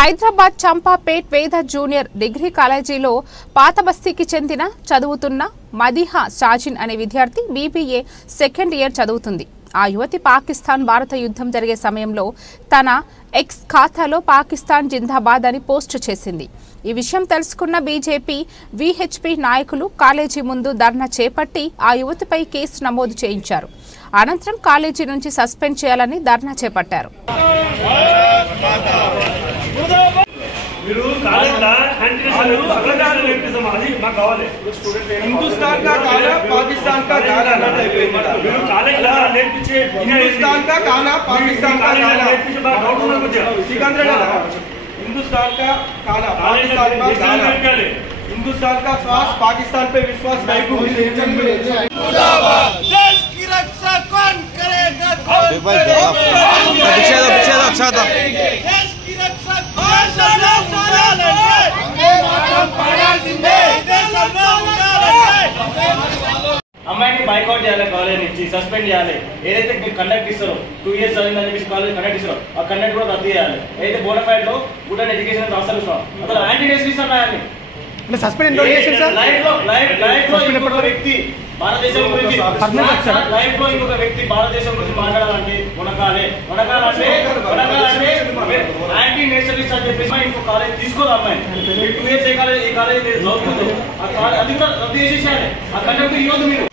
హైదరాబాద్ చంపాపేట్ వేద junior degree కాలేజీలో పాత బస్తీకి చెందిన చదువుతున్న మదిహా షాజిన్ అనే విద్యార్థి బీబీఏ సెకండ్ ఇయర్ చదువుతుంది. ఆ యువతి పాకిస్తాన్ భారత యుద్ధం జరిగే సమయంలో తన ఎక్స్ ఖాతాలో పాకిస్తాన్ జిందాబాద్ అని పోస్ట్ చేసింది. ఈ విషయం తెలుసుకున్న బీజేపీ వీహెచ్పీ నాయకులు కాలేజీ ముందు ధర్నా చేపట్టి ఆ యువతిపై కేసు నమోదు చేయించారు. అనంతరం కాలేజీ నుంచి సస్పెండ్ చేయాలని ధర్నా చేపట్టారు. हिंदुस्तान का काला पाकिस्तान का काला हिंदुस्तान का काला पाकिस्तान का काला हिंदुस्तान का काला पाकिस्तान का काला हिंदुस्तान का श्वास पाकिस्तान पे विश्वास नहीं को देश की रक्षा कौन करेगा? अच्छा था देश की रक्षा అమ్మాయిని బైకౌట్ చేయాలి, కాలేజ్ నుంచి సస్పెండ్ చేయాలి. ఏదైతే మీరు కండక్ట్ ఇస్తారో 2 years చదివిందని చెప్పేసి కాలేజ్ కండక్ట్ ఇస్తారో ఆ కండక్ట్ కూడా రద్దు చేయాలి. ఏదైతే బోనఫైడ్ లో గుడ్ అండ్ ఎడ్యుకేషన్ రాస్తారు అసలు యాంటీ నేషనలిస్ట్ అన్నాయని సస్పెండ్ వ్యక్తి భారతదేశం గురించి లైఫ్ లో ఇంకొక వ్యక్తి భారతదేశం గురించి మాట్లాడాలంటే ఉనకాలంటే యాంటీ నేషనలిస్ట్ అని చెప్పేసి ఇంకో కాలేజ్ తీసుకోదు. అమ్మాయి 2 years ఈ కాలేజ్ చదువుతుందో అది కూడా రద్దు చేసేసాలి. ఆ కండక్ట్ ఇవ్వద్దు మీరు.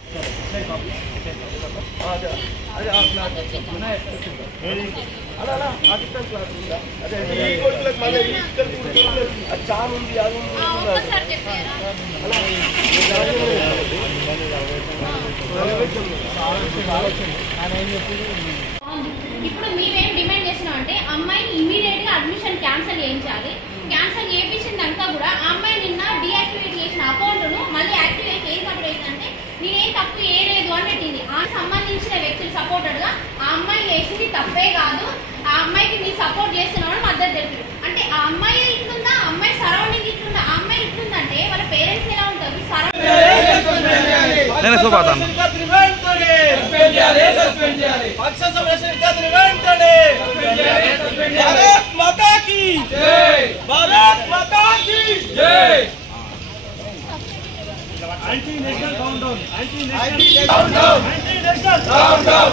ఇప్పుడు మేమేం డిమాండ్ చేస్తున్నాం అంటే అమ్మాయిని ఇమీడియట్ గా అడ్మిషన్ క్యాన్సిల్ చేయించాలి. క్యాన్సిల్ చేయించిందంతా కూడా ఆ అమ్మాయి నిన్న డీయాక్టివేట్ చేసిన అకౌంట్ ను మళ్ళీ యాక్టివేట్ చేసినప్పుడు ఏంటంటే నేనేం తప్పు చేయలేదు అని పెట్టింది. ఆ సంబంధించిన వ్యక్తులు సపోర్టెడ్ గా ఆ అమ్మాయి చేసింది తప్పే కాదు, ఆ అమ్మాయికి మీరు సపోర్ట్ చేస్తున్నామని మద్దతు తెలిపారు. అంటే ఆ అమ్మాయి ఇట్లుందా, ఆ అమ్మాయి సరౌండింగ్ ఇట్లుందా, ఆ అమ్మాయి ఇట్లుందంటే వాళ్ళ పేరెంట్స్ ఎలా ఉంటారు? Anti-national countdown. Anti-national countdown. Anti-national countdown.